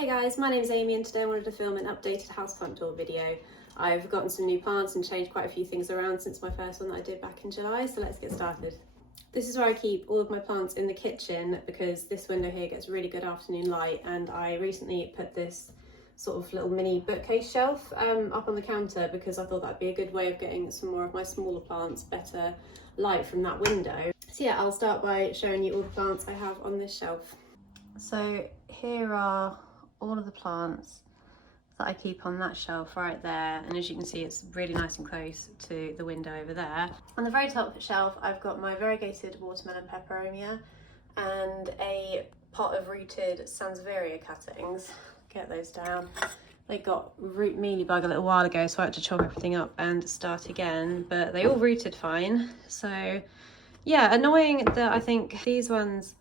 Hey guys, my name is Amy and today I wanted to film an updated houseplant tour video. I've gotten some new plants and changed quite a few things around since my first one that I did back in July, so let's get started. This is where I keep all of my plants in the kitchen because this window here gets really good afternoon light, and I recently put this sort of little mini bookcase shelf up on the counter because I thought that'd be a good way of getting some more of my smaller plants better light from that window. So yeah, I'll start by showing you all the plants I have on this shelf. So here are all of the plants that I keep on that shelf right there, and as you can see it's really nice and close to the window over there. On the very top shelf I've got my variegated watermelon peperomia and a pot of rooted sansevieria cuttings. Get those down. They got root mealybug a little while ago, so I had to chop everything up and start again, but they all rooted fine. So yeah, annoying that I think these ones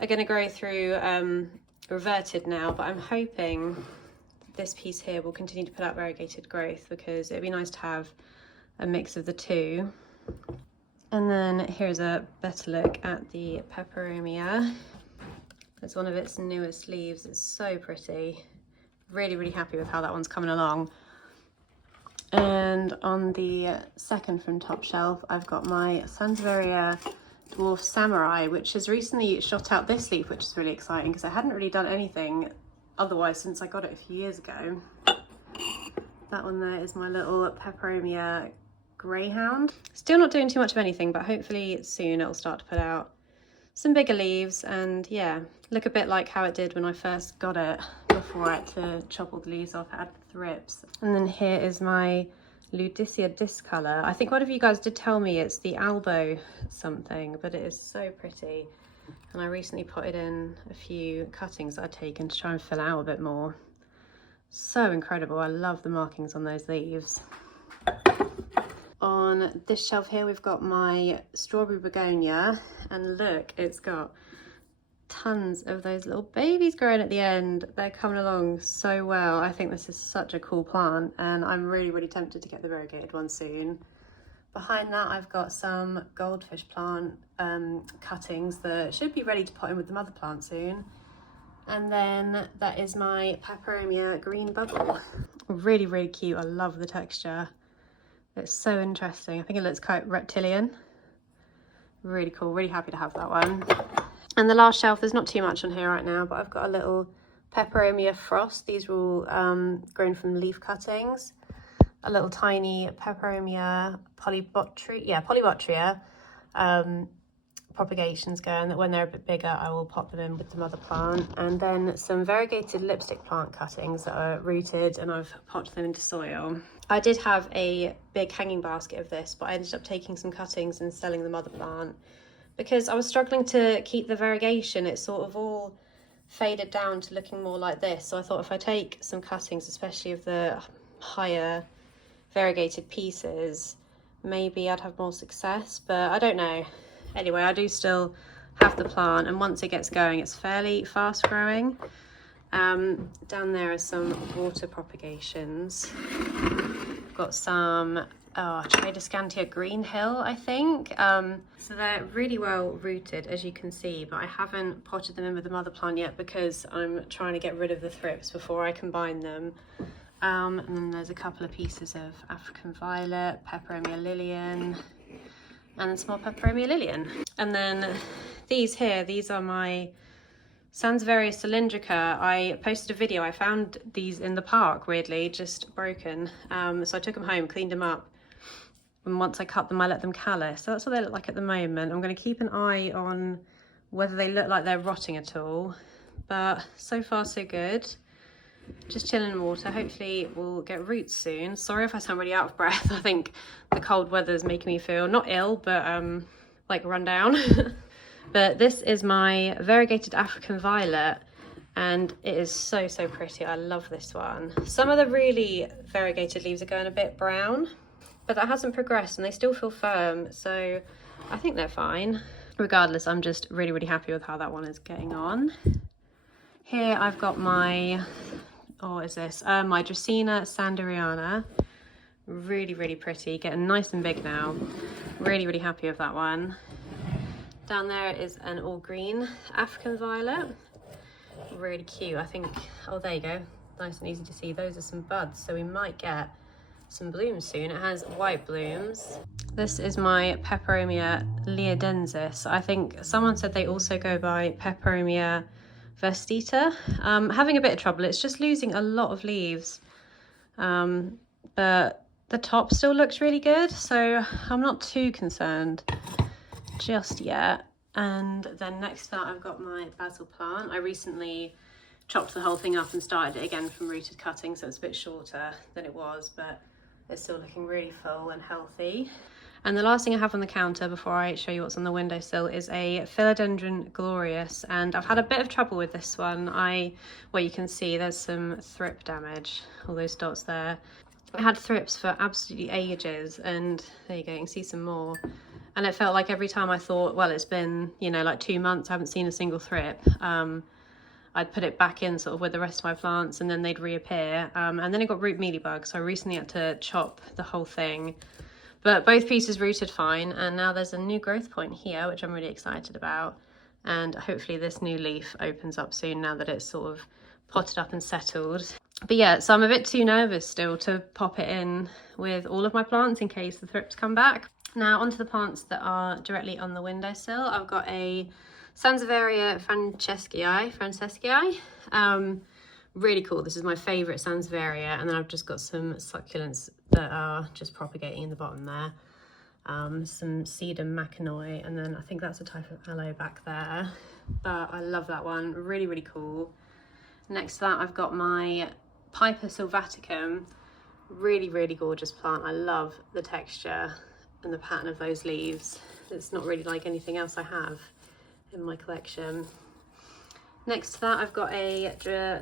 are going to grow through reverted now, but I'm hoping this piece here will continue to put out variegated growth because it'd be nice to have a mix of the two. And then here's a better look at the peperomia. It's one of its newest leaves. It's so pretty. Really happy with how that one's coming along. And on the second from top shelf I've got my sansevieria dwarf samurai, which has recently shot out this leaf, which is really exciting because I hadn't really done anything otherwise since I got it a few years ago. That one there is my little peperomia greyhound. Still not doing too much of anything, but hopefully soon it'll start to put out some bigger leaves and yeah, look a bit like how it did when I first got it before I had to chop all the leaves off, add the thrips. And then here is my Ludicea discolor. I think one of you guys did tell me it's the Albo something, but it is so pretty. And I recently potted in a few cuttings that I'd taken to try and fill out a bit more. So incredible. I love the markings on those leaves. On this shelf here we've got my strawberry begonia, and look, it's got tons of those little babies growing at the end. They're coming along so well. I think this is such a cool plant and I'm really tempted to get the variegated one soon. Behind that I've got some goldfish plant cuttings that should be ready to pot in with the mother plant soon. And then that is my peperomia green bubble. Really cute. I love the texture. It's so interesting. I think it looks quite reptilian. Really cool. Really happy to have that one. And the last shelf, there's not too much on here right now, but I've got a little peperomia frost. These are all grown from leaf cuttings. A little tiny peperomia polybotria propagations going, that when they're a bit bigger I will pop them in with the mother plant. And then some variegated lipstick plant cuttings that are rooted and I've potted them into soil. I did have a big hanging basket of this, but I ended up taking some cuttings and selling the mother plant because I was struggling to keep the variegation. It sort of all faded down to looking more like this. So I thought if I take some cuttings, especially of the higher variegated pieces, maybe I'd have more success, but I don't know. Anyway, I do still have the plant, and once it gets going it's fairly fast growing. Down there are some water propagations. I've got some Tradescantia Green Hill, I think. So they're really well rooted, as you can see, but I haven't potted them in with the mother plant yet because I'm trying to get rid of the thrips before I combine them. And then there's a couple of pieces of African violet, peperomia lilian, and small peperomia lilian. And then these here, these are my Sansevieria cylindrica. I posted a video. I found these in the park, weirdly, just broken. So I took them home, cleaned them up, and once I cut them I let them callus. So that's what they look like at the moment. I'm going to keep an eye on whether they look like they're rotting at all, but so far so good. Just chilling in water. Hopefully we'll get roots soon. Sorry if I sound really out of breath. I think the cold weather is making me feel not ill, but like run down. But this is my variegated African violet, and it is so pretty. I love this one. Some of the really variegated leaves are going a bit brown, but that hasn't progressed and they still feel firm, so I think they're fine. Regardless, I'm just really happy with how that one is getting on. Here I've got my, my Dracaena sanderiana. Really pretty, getting nice and big now. Really happy with that one. Down there is an all green African violet. really cute. I think, oh, there you go, nice and easy to see. Those are some buds, so we might get some blooms soon. It has white blooms. This is my Peperomia leodensis. I think someone said they also go by Peperomia vestita. Having a bit of trouble. It's just losing a lot of leaves, but the top still looks really good, so I'm not too concerned just yet. And then next to that, I've got my basil plant. I recently chopped the whole thing up and started it again from rooted cutting, so it's a bit shorter than it was, but it's still looking really full and healthy. And the last thing I have on the counter before I show you what's on the windowsill is a Philodendron glorious, and I've had a bit of trouble with this one. Well, you can see there's some thrip damage, all those dots there. I had thrips for absolutely ages, and there you go, you can see some more. And it felt like every time I thought, well, it's been, you know, like 2 months, I haven't seen a single thrip, I'd put it back in sort of with the rest of my plants, and then they'd reappear. And then it got root mealybug, so I recently had to chop the whole thing. But both pieces rooted fine, and now there's a new growth point here, which I'm really excited about. And hopefully this new leaf opens up soon now that it's sort of potted up and settled. But yeah, so I'm a bit too nervous still to pop it in with all of my plants in case the thrips come back. Now onto the plants that are directly on the windowsill. I've got a Sansevieria francescii. Really cool. This is my favourite Sansevieria, and then I've just got some succulents that are just propagating in the bottom there. Some Sedum machinoi, and then I think that's a type of aloe back there. But I love that one. Really, really cool. Next to that, I've got my Piper sylvaticum. Really, really gorgeous plant. I love the texture and the pattern of those leaves. It's not really like anything else I have in my collection. Next to that, I've got a,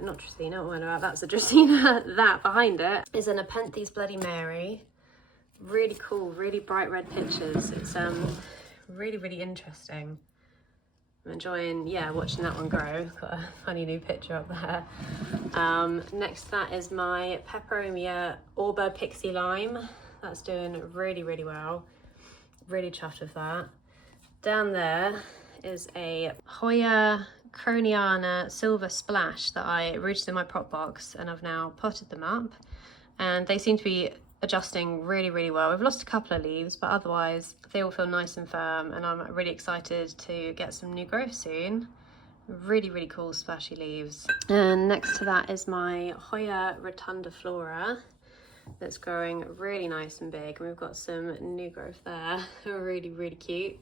not Dracaena, what am I about? That's a Dracaena. That behind it is an Nepenthes Bloody Mary. Really cool, really bright red pictures. It's really, really interesting. I'm enjoying, yeah, watching that one grow. Got a funny new picture up there. Next to that is my Peperomia Auber Pixie Lime. That's doing really, really well. Really chuffed with that. Down there is a Hoya Croniana Silver Splash that I rooted in my prop box, and I've now potted them up, and they seem to be adjusting really, really well. We've lost a couple of leaves, but otherwise they all feel nice and firm, and I'm really excited to get some new growth soon. Really, really cool splashy leaves. And next to that is my Hoya rotundiflora that's growing really nice and big, and we've got some new growth there. Really, really cute.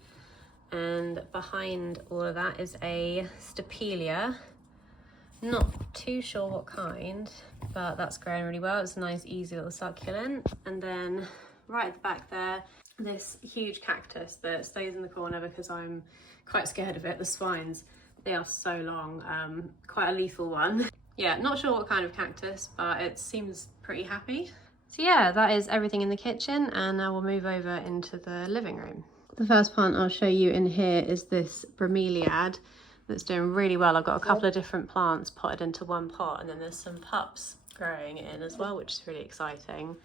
And behind all of that is a Stapelia. Not too sure what kind, but that's growing really well. It's a nice, easy little succulent. And then right at the back there, this huge cactus that stays in the corner because I'm quite scared of it. The spines, they are so long, quite a lethal one. Yeah, not sure what kind of cactus, but it seems pretty happy. So yeah, that is everything in the kitchen, and now we'll move over into the living room. The first plant I'll show you in here is this bromeliad that's doing really well. I've got a couple of different plants potted into one pot, and then there's some pups growing in as well, which is really exciting.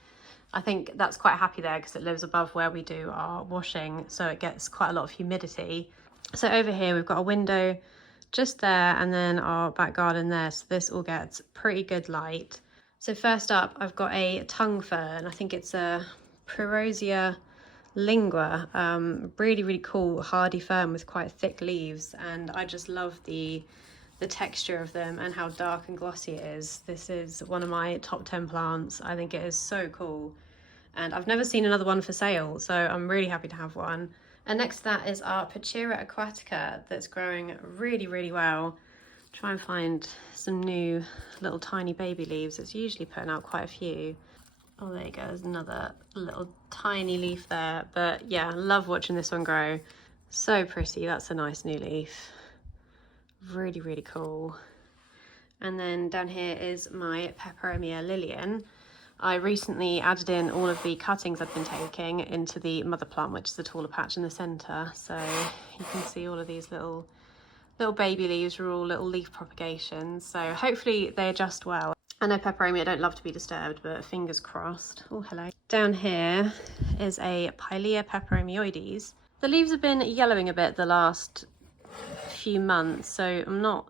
I think that's quite happy there because it lives above where we do our washing, so it gets quite a lot of humidity. So over here we've got a window just there, and then our back garden there, so this all gets pretty good light. So first up, I've got a tongue fern. I think it's a Perosia lingua. Really, really cool hardy fern with quite thick leaves, and I just love the texture of them and how dark and glossy it is. This is one of my top 10 plants. I think it is so cool, and I've never seen another one for sale, so I'm really happy to have one. And next to that is our Pachira aquatica that's growing really, really well. Try and find some new little tiny baby leaves. It's usually putting out quite a few. Oh, there you go, there's another little tiny leaf there. But yeah, I love watching this one grow. So pretty. That's a nice new leaf. Really, really cool. And then down here is my Peperomia Lilian. I recently added in all of the cuttings I've been taking into the mother plant, which is the taller patch in the centre. So you can see all of these little baby leaves are all little leaf propagations. So hopefully they adjust well. I know Peperomia don't love to be disturbed, but fingers crossed. Oh, hello. Down here is a Pilea peperomioides. The leaves have been yellowing a bit the last few months, so I'm not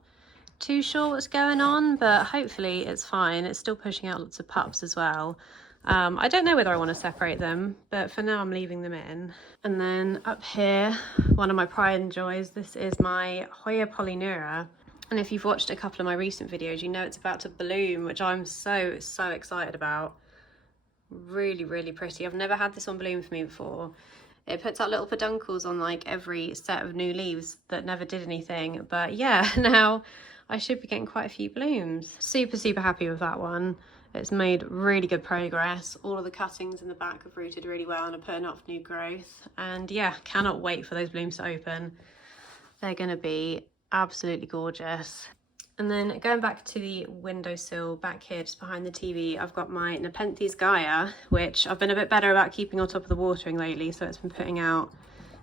too sure what's going on, but hopefully it's fine. It's still pushing out lots of pups as well. I don't know whether I want to separate them, but for now I'm leaving them in. And then up here, one of my pride and joys, this is my Hoya Polynura. And if you've watched a couple of my recent videos, you know it's about to bloom, which I'm so excited about. Really, really pretty. I've never had this one bloom for me before. It puts out little peduncles on like every set of new leaves that never did anything. But yeah, now I should be getting quite a few blooms. Super happy with that one. It's made really good progress. All of the cuttings in the back have rooted really well and are putting off new growth. And yeah, cannot wait for those blooms to open. They're gonna be absolutely gorgeous. And then going back to the windowsill back here, just behind the TV, I've got my Nepenthes Gaia, which I've been a bit better about keeping on top of the watering lately, so it's been putting out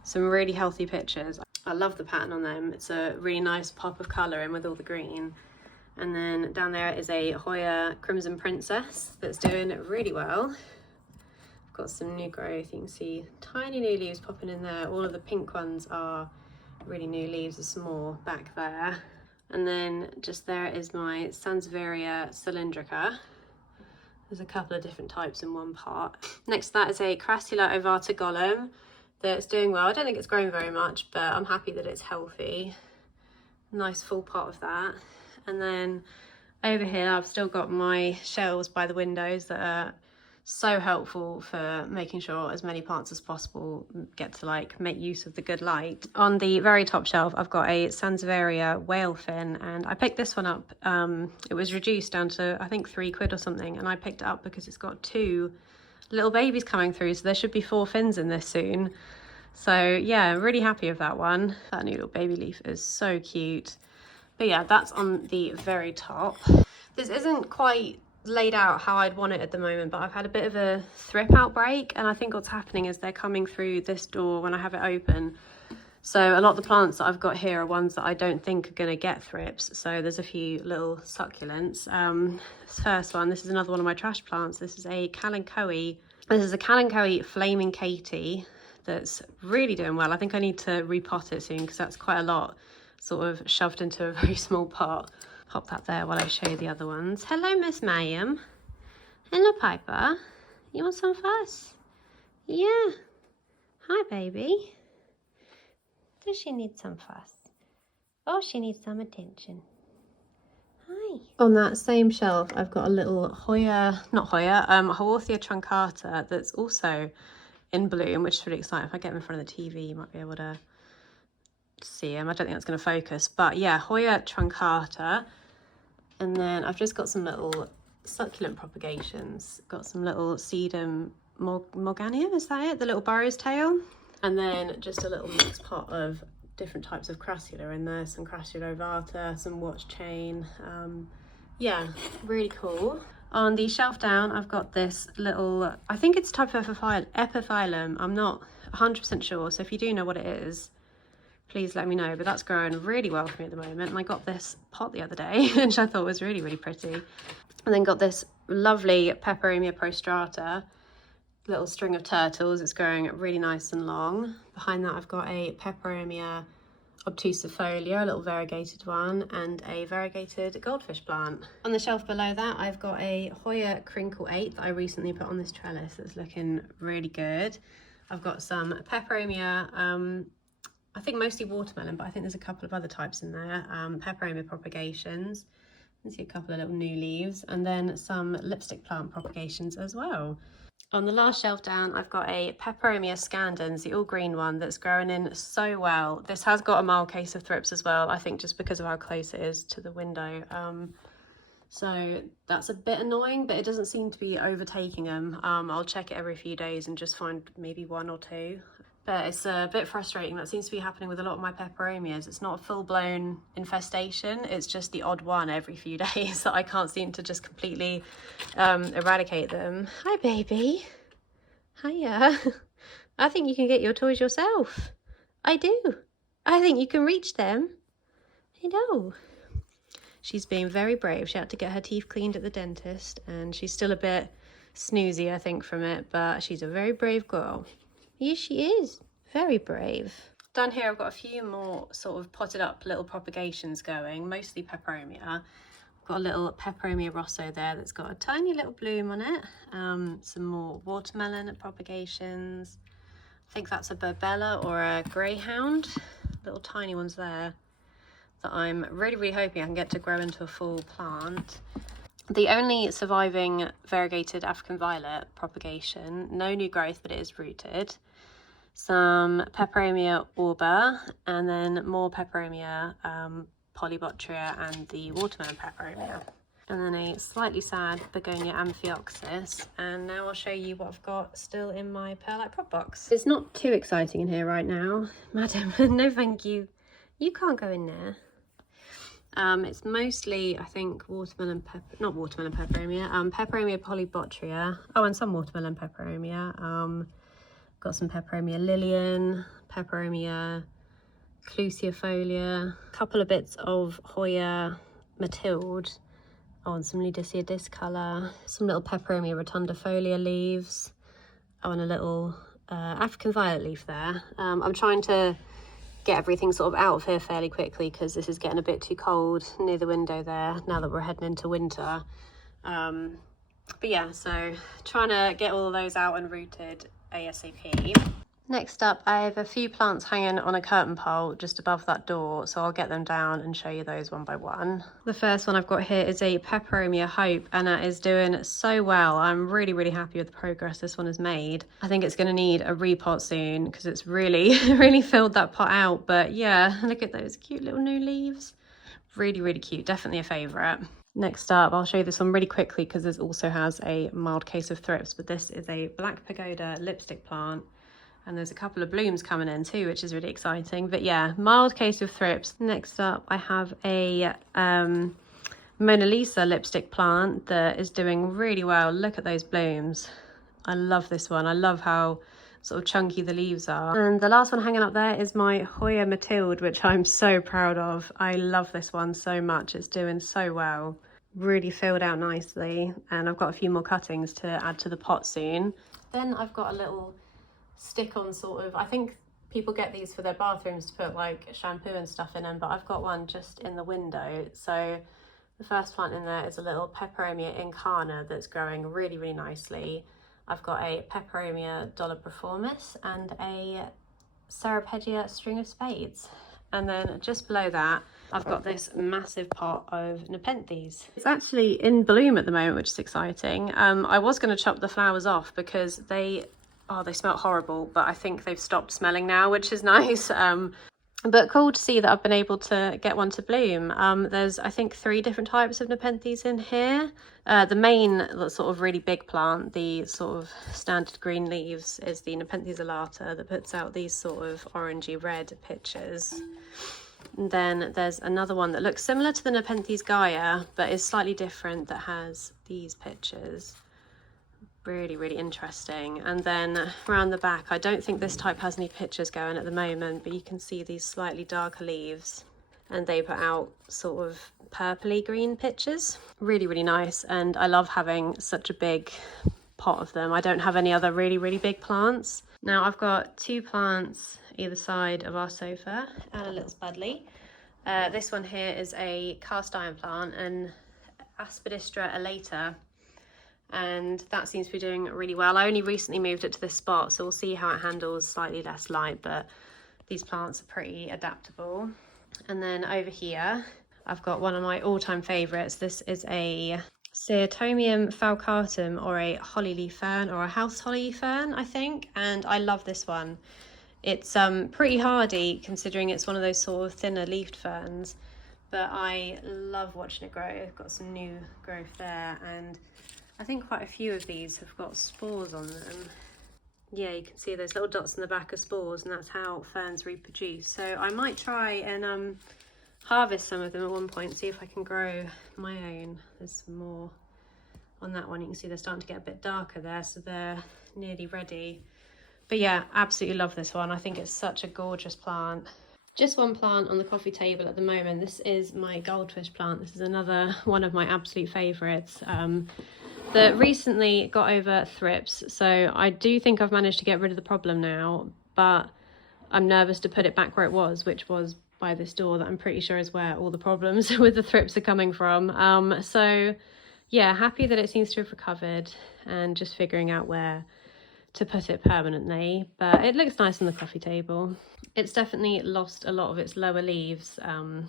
some really healthy pictures. I love the pattern on them. It's a really nice pop of colour in with all the green. And then down there is a Hoya Crimson Princess that's doing really well. I've got some new growth. You can see tiny new leaves popping in there. All of the pink ones are really new leaves. There's some more back there. And then just there is my Sansevieria cylindrica. There's a couple of different types in one pot. Next to that is a Crassula ovata Golem that's doing well. I don't think it's grown very much, but I'm happy that it's healthy. Nice full pot of that. And then over here I've still got my shelves by the windows that are so helpful for making sure as many plants as possible get to like make use of the good light. On the very top shelf I've got a Sansevieria whale fin, and I picked this one up. It was reduced down to I think £3 or something, and I picked it up because it's got 2 little babies coming through, so there should be 4 fins in this soon. So yeah, really happy with that one. That new little baby leaf is so cute. But yeah, that's on the very top. This isn't quite laid out how I'd want it at the moment, but I've had a bit of a thrip outbreak, and I think what's happening is they're coming through this door when I have it open. So a lot of the plants that I've got here are ones that I don't think are going to get thrips. So there's a few little succulents. This first one, this is another one of my trash plants. This is a Kalanchoe. This is a Kalanchoe Flaming Katie that's really doing well. I think I need to repot it soon because that's quite a lot sort of shoved into a very small pot. Pop that there while I show you the other ones. Hello, Miss Mayhem. Hello, Piper. You want some fuss? Yeah. Hi, baby. Does she need some fuss? Oh, she needs some attention. Hi. On that same shelf, I've got a little Haworthia truncata that's also in bloom, which is really exciting. If I get them in front of the TV, you might be able to see them. I don't think that's going to focus, but yeah, Hoya truncata. And then I've just got some little succulent propagations. Got some little sedum morganium, is that it? The little burrow's tail. And then just a little mixed pot of different types of Crassula in there. Some Crassula ovata, some watch chain. Yeah, really cool. On the shelf down, I've got this little, I think it's type of epiphyllum. I'm not 100% sure, so if you do know what it is, please let me know. But that's growing really well for me at the moment. And I got this pot the other day, which I thought was really pretty. And then got this lovely Peperomia prostrata, little string of turtles. It's growing really nice and long. Behind that, I've got a Peperomia obtusifolia, a little variegated one, and a variegated goldfish plant. On the shelf below that, I've got a Hoya Crinkle 8 that I recently put on this trellis. That's looking really good. I've got some Peperomia, I think mostly watermelon, but I think there's a couple of other types in there. Peperomia propagations. You can see a couple of little new leaves, and then some lipstick plant propagations as well. On the last shelf down, I've got a Peperomia scandens, the all green one that's growing in so well. This has got a mild case of thrips as well, I think just because of how close it is to the window. So that's a bit annoying, but it doesn't seem to be overtaking them. I'll check it every few days and just find maybe 1 or 2. But it's a bit frustrating. That seems to be happening with a lot of my peperomias. It's not a full-blown infestation. It's just the odd one every few days that I can't seem to just completely eradicate them. Hi, baby. Hiya. I think you can get your toys yourself. I do. I think you can reach them. I know. She's being very brave. She had to get her teeth cleaned at the dentist, and she's still a bit snoozy, I think, from it, but she's a very brave girl. Yes, she is. Very brave. Down here I've got a few more sort of potted up little propagations going, mostly peperomia. I've got a little peperomia rosso there that's got a tiny little bloom on it. Some more watermelon propagations. I think that's a Burbella or a Greyhound. Little tiny ones there that I'm really hoping I can get to grow into a full plant. The only surviving variegated African violet propagation, no new growth, but it is rooted. Some peperomia auber, and then more peperomia polybotria and the watermelon peperomia. And then a slightly sad begonia amphioxus. And now I'll show you what I've got still in my perlite prop box. It's not too exciting in here right now. Madam, no thank you. You can't go in there. It's mostly, I think, peperomia, peperomia polybotria. Oh, and some watermelon peperomia. Got some peperomia lilian, peperomia clusifolia, a couple of bits of Hoya Matilde. Oh, and some Ludicea discolor, some little peperomia rotundifolia leaves. Oh, and a little African violet leaf there. I'm trying to get everything sort of out of here fairly quickly because this is getting a bit too cold near the window there now that we're heading into winter. But yeah, so trying to get all of those out and rooted ASAP. Next up, I have a few plants hanging on a curtain pole just above that door, so I'll get them down and show you those one by one. The first one I've got here is a Peperomia Hope, and it is doing so well. I'm really happy with the progress this one has made. I think it's going to need a repot soon because it's really filled that pot out. But yeah, look at those cute little new leaves. Really cute, definitely a favourite. Next up, I'll show you this one really quickly because this also has a mild case of thrips, but this is a Black Pagoda lipstick plant. And there's a couple of blooms coming in too, which is really exciting. But yeah, mild case of thrips. Next up, I have a Mona Lisa lipstick plant that is doing really well. Look at those blooms. I love this one. I love how sort of chunky the leaves are. And the last one hanging up there is my Hoya Matilde, which I'm so proud of. I love this one so much. It's doing so well. Really filled out nicely. And I've got a few more cuttings to add to the pot soon. Then I've got a little stick-on sort of, I think people get these for their bathrooms to put like shampoo and stuff in them, but I've got one just in the window. So the first plant in there is a little Peperomia incana that's growing really nicely. I've got a Peperomia dolibriformis and a Ceropegia string of spades. And then just below that, I've got this massive pot of Nepenthes. It's actually in bloom at the moment, which is exciting. I was going to chop the flowers off because they smell horrible, but I think they've stopped smelling now, which is nice. But cool to see that I've been able to get one to bloom. There's, I think, 3 different types of Nepenthes in here. The main sort of really big plant, the sort of standard green leaves, is the Nepenthes alata that puts out these sort of orangey red pitchers. And then there's another one that looks similar to the Nepenthes Gaia, but is slightly different, that has these pitchers. Really interesting. And then around the back, I don't think this type has any pictures going at the moment, but you can see these slightly darker leaves and they put out sort of purpley green pictures. Really nice, and I love having such a big pot of them. I don't have any other really big plants. Now I've got 2 plants either side of our sofa and a little spudley. This one here is a cast iron plant, an Aspidistra elata, and that seems to be doing really well. I only recently moved it to this spot, so we'll see how it handles slightly less light, but these plants are pretty adaptable. And then over here I've got one of my all-time favorites. This is a Ceatomium falcatum, or a hollyleaf fern, or a house holly fern, I think, and I love this one. It's pretty hardy considering it's one of those sort of thinner leafed ferns, but I love watching it grow. I've got some new growth there, and I think quite a few of these have got spores on them. Yeah, you can see those little dots in the back of spores, and that's how ferns reproduce. So I might try and harvest some of them at one point, see if I can grow my own. There's some more on that one. You can see they're starting to get a bit darker there, so they're nearly ready. But yeah, absolutely love this one. I think it's such a gorgeous plant. Just one plant on the coffee table at the moment. This is my goldfish plant. This is another one of my absolute favourites. That recently got over thrips, so I do think I've managed to get rid of the problem now, but I'm nervous to put it back where it was, which was by this door that I'm pretty sure is where all the problems with the thrips are coming from. So yeah, happy that it seems to have recovered, and just figuring out where to put it permanently, but it looks nice on the coffee table. It's definitely lost a lot of its lower leaves, and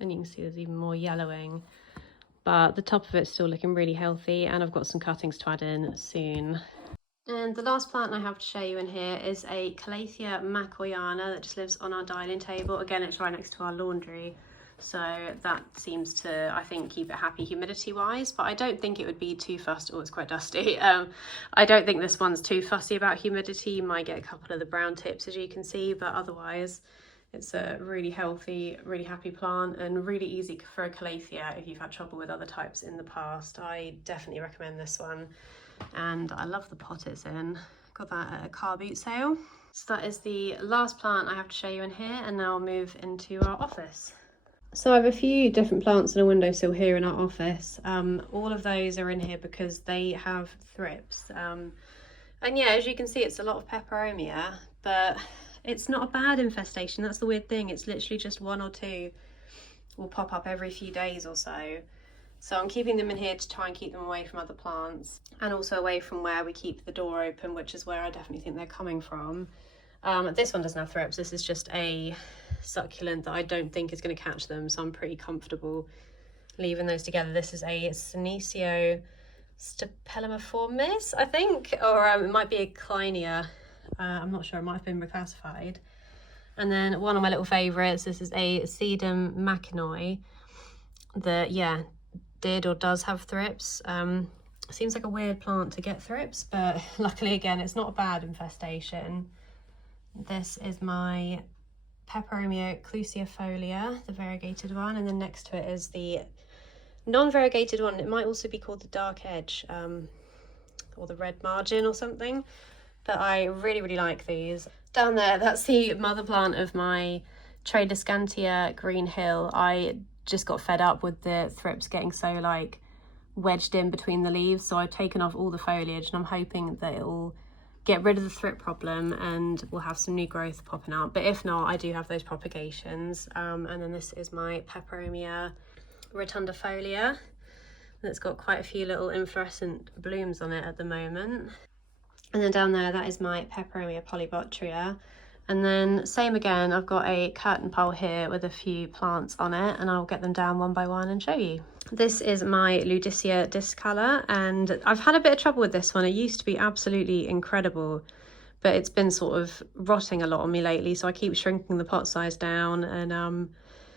you can see there's even more yellowing, but the top of it's still looking really healthy, and I've got some cuttings to add in soon. And the last plant I have to show you in here is a Calathea macroyana that just lives on our dining table. Again, it's right next to our laundry, so that seems to, I think, keep it happy humidity wise, but I don't think it would be too fussed. Oh, it's quite dusty. I don't think this one's too fussy about humidity. You might get a couple of the brown tips, as you can see, but otherwise it's a really healthy, really happy plant, and really easy for a Calathea if you've had trouble with other types in the past. I definitely recommend this one, and I love the pot it's in. Got that at a car boot sale. So that is the last plant I have to show you in here, and now I'll move into our office. So I have a few different plants on a windowsill here in our office. All of those are in here because they have thrips. And yeah, as you can see, it's a lot of peperomia, but it's not a bad infestation. That's the weird thing. It's literally just one or two will pop up every few days or so. So I'm keeping them in here to try and keep them away from other plants, and also away from where we keep the door open, which is where I definitely think they're coming from. This one doesn't have thrips. This is just a succulent that I don't think is going to catch them, so I'm pretty comfortable leaving those together. This is a Senecio staphylomiformis, I think, or it might be a Kleinia. I'm not sure, it might have been reclassified. And then one of my little favourites, this is a Sedum machinoi that, yeah, did or does have thrips. Seems like a weird plant to get thrips, but luckily, again, it's not a bad infestation. This is my Peperomia clucifolia, the variegated one, and then next to it is the non-variegated one. It might also be called the dark edge, or the red margin or something, but I really, really like these. Down there, that's the mother plant of my Tradescantia Green Hill. I just got fed up with the thrips getting so like wedged in between the leaves, so I've taken off all the foliage, and I'm hoping that it'll get rid of the thrip problem and we'll have some new growth popping out. But if not, I do have those propagations. And then this is my Peperomia rotundifolia that's got quite a few little inflorescent blooms on it at the moment. And then down there, that is my Peperomia polybottria. And then same again, I've got a curtain pole here with a few plants on it, and I'll get them down one by one and show you. This is my Ludicea discolor, and I've had a bit of trouble with this one. It used to be absolutely incredible, but it's been sort of rotting a lot on me lately, so I keep shrinking the pot size down and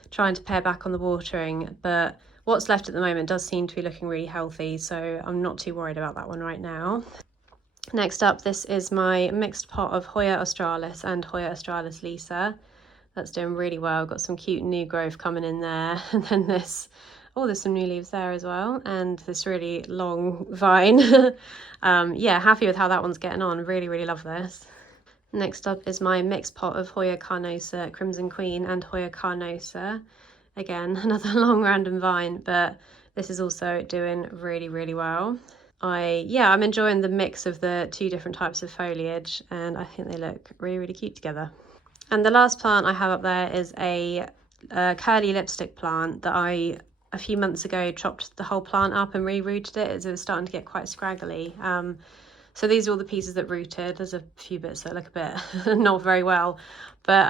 trying to pare back on the watering. But what's left at the moment does seem to be looking really healthy, so I'm not too worried about that one right now. Next up, this is my mixed pot of Hoya australis and Hoya australis lisa. That's doing really well. Got some cute new growth coming in there. And then this, oh, there's some new leaves there as well. And this really long vine. Yeah, happy with how that one's getting on. Really, really love this. Next up is my mixed pot of Hoya carnosa Crimson Queen and Hoya carnosa. Again, another long random vine, but this is also doing really, really well. I'm enjoying the mix of the two different types of foliage, and I think they look really, really cute together. And the last plant I have up there is a curly lipstick plant that I, a few months ago, chopped the whole plant up and re-rooted it as it was starting to get quite scraggly. So these are all the pieces that rooted. There's a few bits that look a bit not very well, but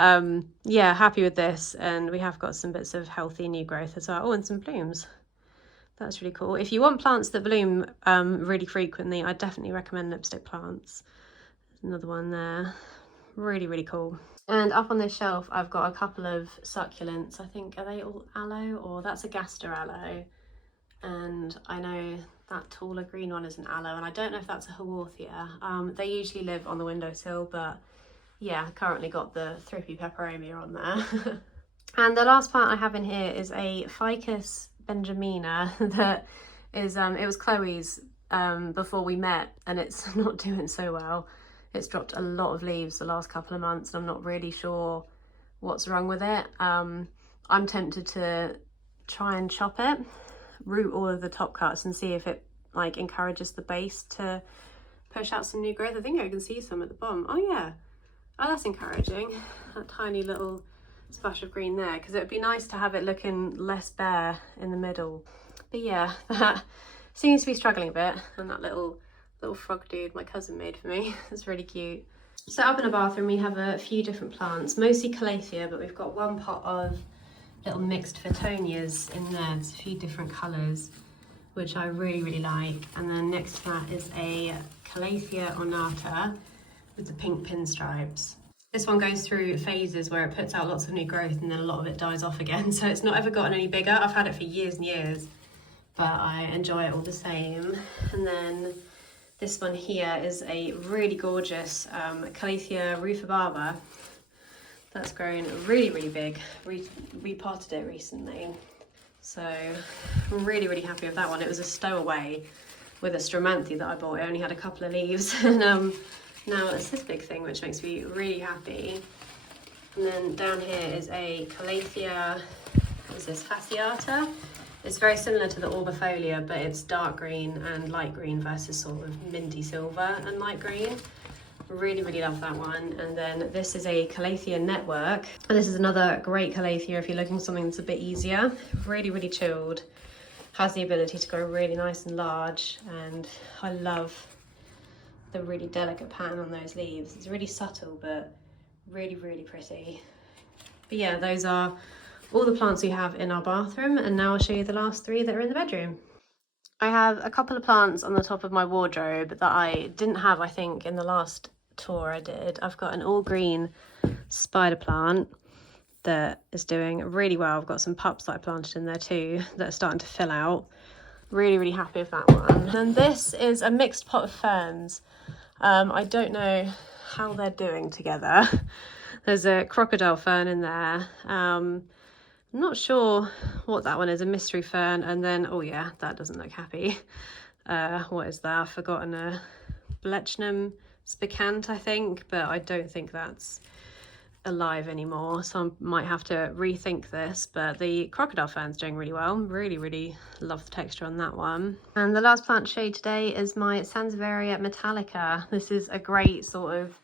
yeah, happy with this. And we have got some bits of healthy new growth as well. Oh, and some blooms. That's really cool. If you want plants that bloom really frequently, I definitely recommend lipstick plants. There's another one there. Really, really cool. And up on this shelf, I've got a couple of succulents. I think, are they all aloe, or that's a gaster aloe? And I know that taller green one is an aloe, and I don't know if that's a haworthia. They usually live on the windowsill, but yeah, currently got the thrippy peperomia on there. And the last plant I have in here is a Ficus benjamina that is, it was Chloe's before we met, and it's not doing so well. It's dropped a lot of leaves the last couple of months, and I'm not really sure what's wrong with it. I'm tempted to try and chop it, root all of the top cuts, and see if it like encourages the base to push out some new growth. I think I can see some at the bottom. Oh yeah, Oh, that's encouraging. That tiny little splash of green there, because it would be nice to have it looking less bare in the middle. But yeah, that seems to be struggling a bit. And that little frog dude my cousin made for me, it's really cute. So up in the bathroom we have a few different plants, mostly calathea, but we've got one pot of little mixed Fatonias in there. It's a few different colours, which I really like. And then next to that is a Calathea ornata with the pink pinstripes. This one goes through phases where it puts out lots of new growth and then a lot of it dies off again. So it's not ever gotten any bigger. I've had it for years and years, but I enjoy it all the same. And then this one here is a really gorgeous Calathea rufibaba that's grown really big. Repotted it recently. So I'm really happy with that one. It was a stowaway with a Stromanthe that I bought. It only had a couple of leaves, and now it's this big thing, which makes me really happy. And then down here is a Calathea, what is this, fasciata? It's very similar to the Orbifolia, but it's dark green and light green versus sort of minty silver and light green. Really love that one. And then this is a Calathea network, and this is another great Calathea if you're looking for something that's a bit easier. Really chilled, has the ability to grow really nice and large, and I love the really delicate pattern on those leaves. It's really subtle but really pretty. But yeah, those are all the plants we have in our bathroom, and now I'll show you the last 3 that are in the bedroom. I have a couple of plants on the top of my wardrobe that I didn't have, I think, in the last tour I did. I've got an all green spider plant that is doing really well. I've got some pups that I planted in there too that are starting to fill out. Really happy with that one. And this is a mixed pot of ferns. I don't know how they're doing together. There's a crocodile fern in there. I'm not sure what that one is, a mystery fern. And then, oh yeah, that doesn't look happy. What is that? I've forgotten. A Blechnum spicant, I think, but I don't think that's alive anymore, so I might have to rethink this. But the crocodile fern's doing really well. Really love the texture on that one. And the last plant to show you today is my Sansevieria metallica. This is a great sort of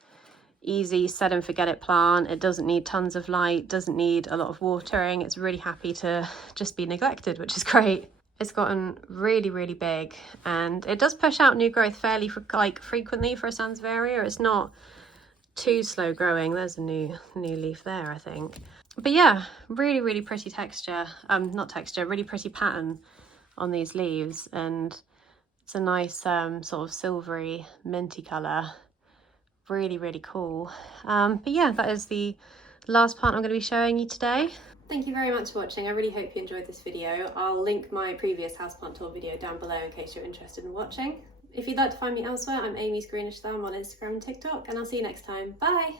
easy set and forget it plant. It doesn't need tons of light, doesn't need a lot of watering. It's really happy to just be neglected, which is great. It's gotten really big, and it does push out new growth fairly frequently for a Sansevieria. It's not too slow growing. There's a new leaf there, I think. But yeah, really pretty texture. Not texture, really pretty pattern on these leaves, and it's a nice sort of silvery minty colour. Really cool. But yeah, that is the last plant I'm going to be showing you today. Thank you very much for watching. I really hope you enjoyed this video. I'll link my previous houseplant tour video down below in case you're interested in watching. If you'd like to find me elsewhere, I'm Amy's Greenish Thumb on Instagram and TikTok, and I'll see you next time. Bye!